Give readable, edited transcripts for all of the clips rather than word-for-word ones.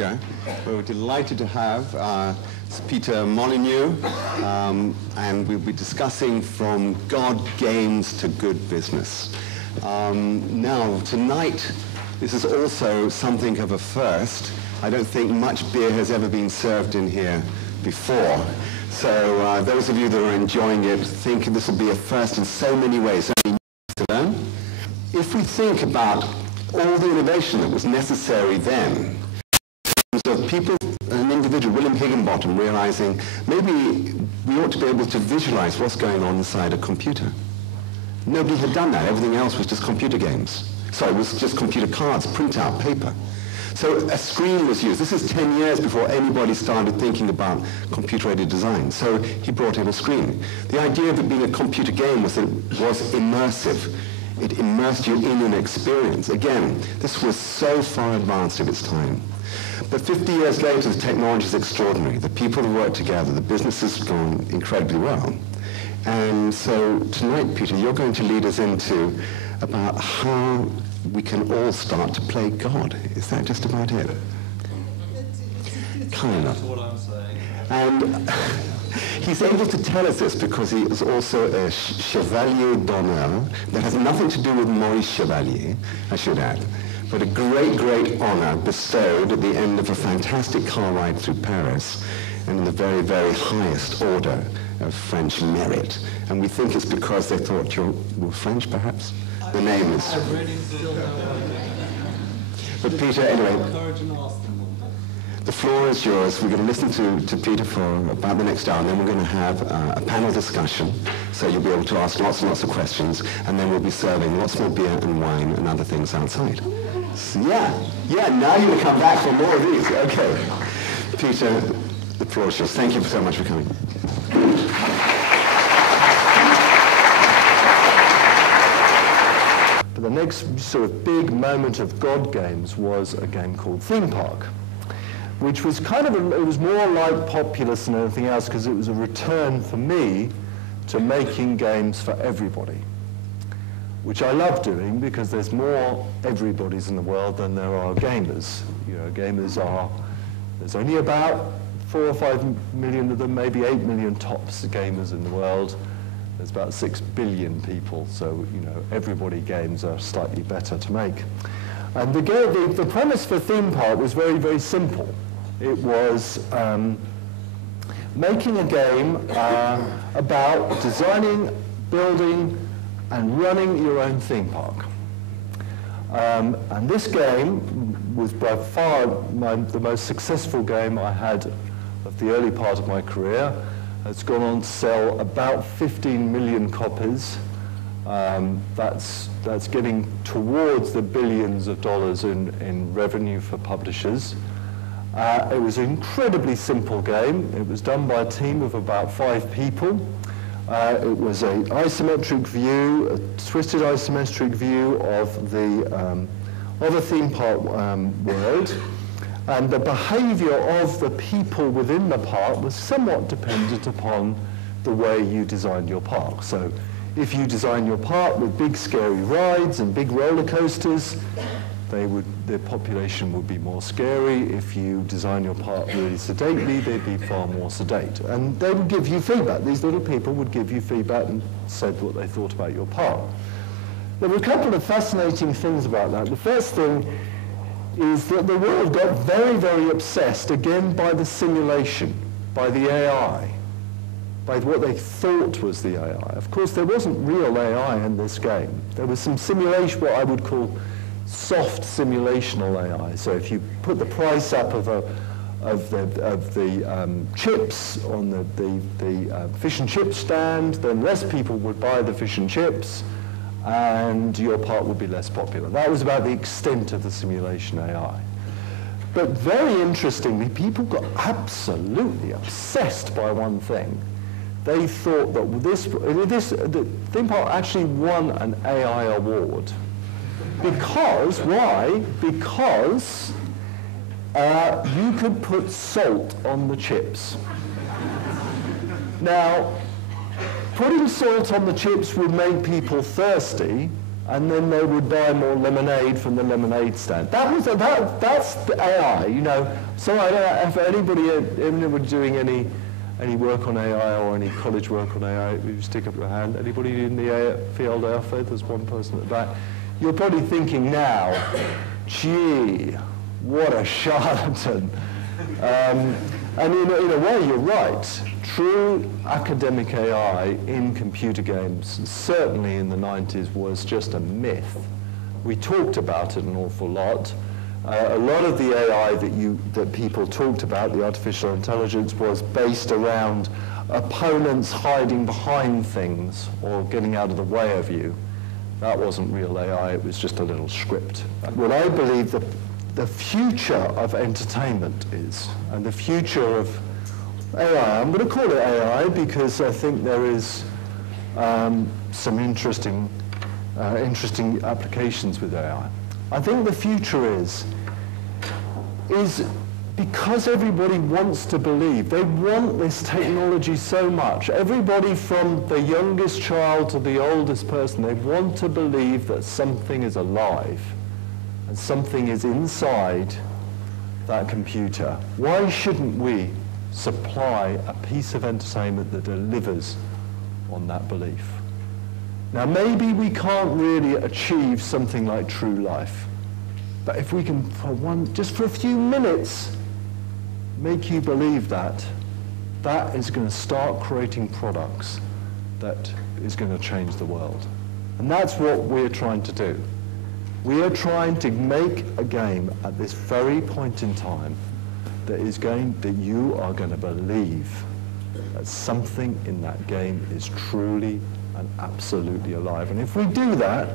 lecture. We're delighted to have Peter Molyneux, and we'll be discussing from God Games to Good Business. Now, tonight, this is also something of a first. I don't think much beer has ever been served in here before. So those of you that are enjoying it think this will be a first in so many ways, so many things to learn. If we think about all the innovation that was necessary then, in terms of people, an individual, William Higginbottom, realizing maybe we ought to be able to visualize what's going on inside a computer. Nobody had done that. Everything else was just computer games. Sorry, it was just computer cards, printout, paper. So a screen was used. This is 10 years before anybody started thinking about computer-aided design. So he brought in a screen. The idea of it being a computer game was that it was immersive. It immersed you in an experience. Again, this was so far advanced of its time. But 50 years later, the technology is extraordinary. The people who work together, the business has gone incredibly well. And so tonight, Peter, you're going to lead us into about how we can all start to play God. Is that just about it? Kind of. That's what I'm saying. And he's able to tell us this because he is also a Chevalier d'Honneur. That has nothing to do with Maurice Chevalier, I should add, but a great, great honor bestowed at the end of a fantastic car ride through Paris, and in the very, very highest order of French merit. And we think it's because they thought you were French, perhaps? The name is... I really still know. But Peter, anyway, the floor is yours. We're going to listen to Peter for about the next hour, and then we're going to have a panel discussion, so you'll be able to ask lots and lots of questions, and then we'll be serving lots more beer and wine and other things outside. So, yeah, now you're going to come back for more of these. Okay. Peter, the floor is yours. Thank you so much for coming. The next sort of big moment of God Games was a game called Theme Park, which was kind of, it was more like Populous than anything else because it was a return for me to making games for everybody, which I love doing because there's more everybody's in the world than there are gamers. You know, gamers are, there's only about 4 or 5 million of them, maybe 8 million tops gamers in the world. There's about 6 billion people, so you know everybody games are slightly better to make. And the premise for Theme Park was very, very simple. It was making a game about designing, building, and running your own theme park. And this game was by far the most successful game I had of the early part of my career. It's gone on to sell about 15 million copies. That's getting towards the billions of dollars in revenue for publishers. It was an incredibly simple game. It was done by a team of about 5 people. It was an isometric view, a twisted isometric view of a theme park world. And the behavior of the people within the park was somewhat dependent upon the way you designed your park. So if you design your park with big scary rides and big roller coasters, the population would be more scary. If you design your park really sedately, they'd be far more sedate. And they would give you feedback. These little people would give you feedback and said what they thought about your park. There were a couple of fascinating things about that. The first thing is that the world got very, very obsessed, again, by the simulation, by the AI, by what they thought was the AI. Of course, there wasn't real AI in this game. There was some simulation, what I would call soft simulational AI. So if you put the price up of the chips on the fish and chip stand, then less people would buy the fish and chips, and your part would be less popular. That was about the extent of the simulation AI. But very interestingly, people got absolutely obsessed by one thing. They thought that the theme park actually won an AI award. Because, why? Because you could put salt on the chips. Now, putting salt on the chips would make people thirsty, and then they would buy more lemonade from the lemonade stand. That's the AI, you know. So I don't know if anybody doing any work on AI or any college work on AI, you stick up your hand. Anybody in the AI field? There's one person at the back. You're probably thinking now, gee, what a charlatan. And in a way, you're right. True academic AI in computer games, certainly in the 90s, was just a myth. We talked about it an awful lot. A lot of the AI that people talked about, the artificial intelligence, was based around opponents hiding behind things or getting out of the way of you. That wasn't real AI, it was just a little script. What I believe the future of entertainment is, and the future of AI, I'm going to call it AI because I think there is some interesting applications with AI. I think the future is because everybody wants to believe, they want this technology so much. Everybody from the youngest child to the oldest person, they want to believe that something is alive and something is inside that computer. Why shouldn't we supply a piece of entertainment that delivers on that belief? Now, maybe we can't really achieve something like true life, but if we can, just for a few minutes, make you believe that, that is going to start creating products that is going to change the world. And that's what we're trying to do. We are trying to make a game at this very point in time that you are going to believe that something in that game is truly and absolutely alive. And if we do that,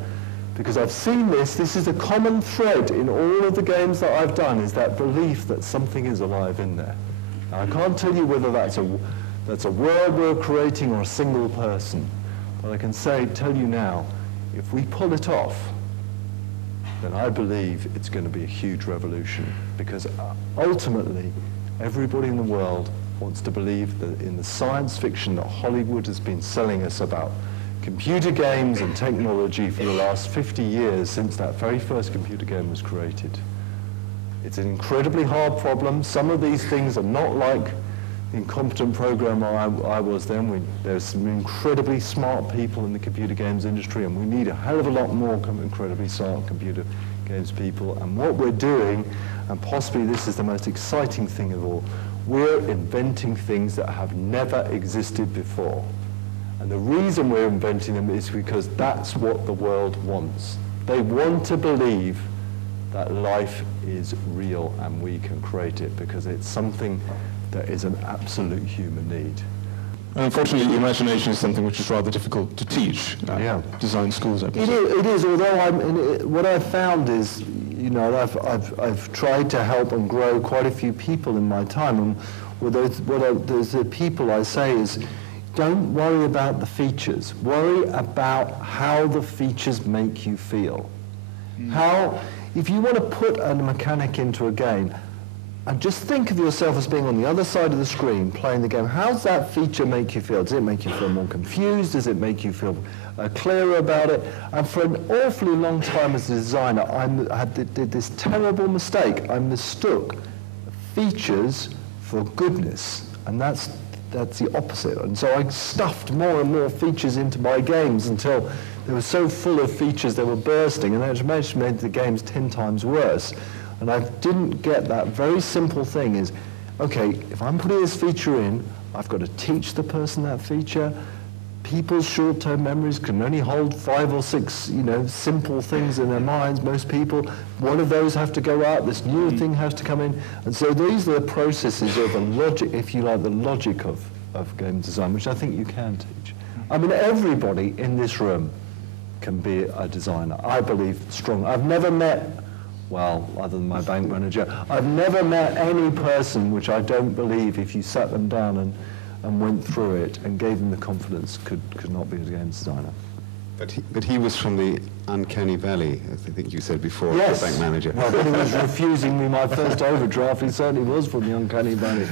because I've seen this is a common thread in all of the games that I've done, is that belief that something is alive in there. Now, I can't tell you whether that's a world we're creating or a single person, but I can tell you now, if we pull it off, then I believe it's going to be a huge revolution, because ultimately everybody in the world wants to believe that in the science fiction that Hollywood has been selling us about computer games and technology for the last 50 years since that very first computer game was created. It's an incredibly hard problem. Some of these things are not like the incompetent programmer I was then. There's some incredibly smart people in the computer games industry, and we need a hell of a lot more incredibly smart computer games people. And what we're doing, and possibly this is the most exciting thing of all, we're inventing things that have never existed before. And the reason we're inventing them is because that's what the world wants. They want to believe that life is real and we can create it, because it's something that is an absolute human need. Unfortunately, imagination is something which is rather difficult to teach design schools. It is, although what I've found is, I've tried to help and grow quite a few people in my time, and those the people I say is, don't worry about the features. Worry about how the features make you feel. If you want to put a mechanic into a game, and just think of yourself as being on the other side of the screen playing the game, how does that feature make you feel? Does it make you feel more confused? Does it make you feel clearer about it? And for an awfully long time as a designer, I did this terrible mistake. I mistook features for goodness, and that's the opposite. And so I stuffed more and more features into my games until they were so full of features they were bursting, and that actually made the games 10 times worse. And I didn't get that very simple thing is, okay, if I'm putting this feature in, I've got to teach the person that feature. People's short-term memories can only hold 5 or 6, simple things in their minds. Most people, one of those have to go out, this new thing has to come in. And so these are the processes of the logic, if you like, the logic of game design, which I think you can teach. I mean, everybody in this room can be a designer, I believe strongly. I've never met, well, other than my bank manager, I've never met any person which I don't believe, if you sat them down and went through it and gave them the confidence, could not be a games designer. But he was from the uncanny valley, as I think you said before, yes. The bank manager. Well, when he was refusing me my first overdraft, he certainly was from the uncanny valley.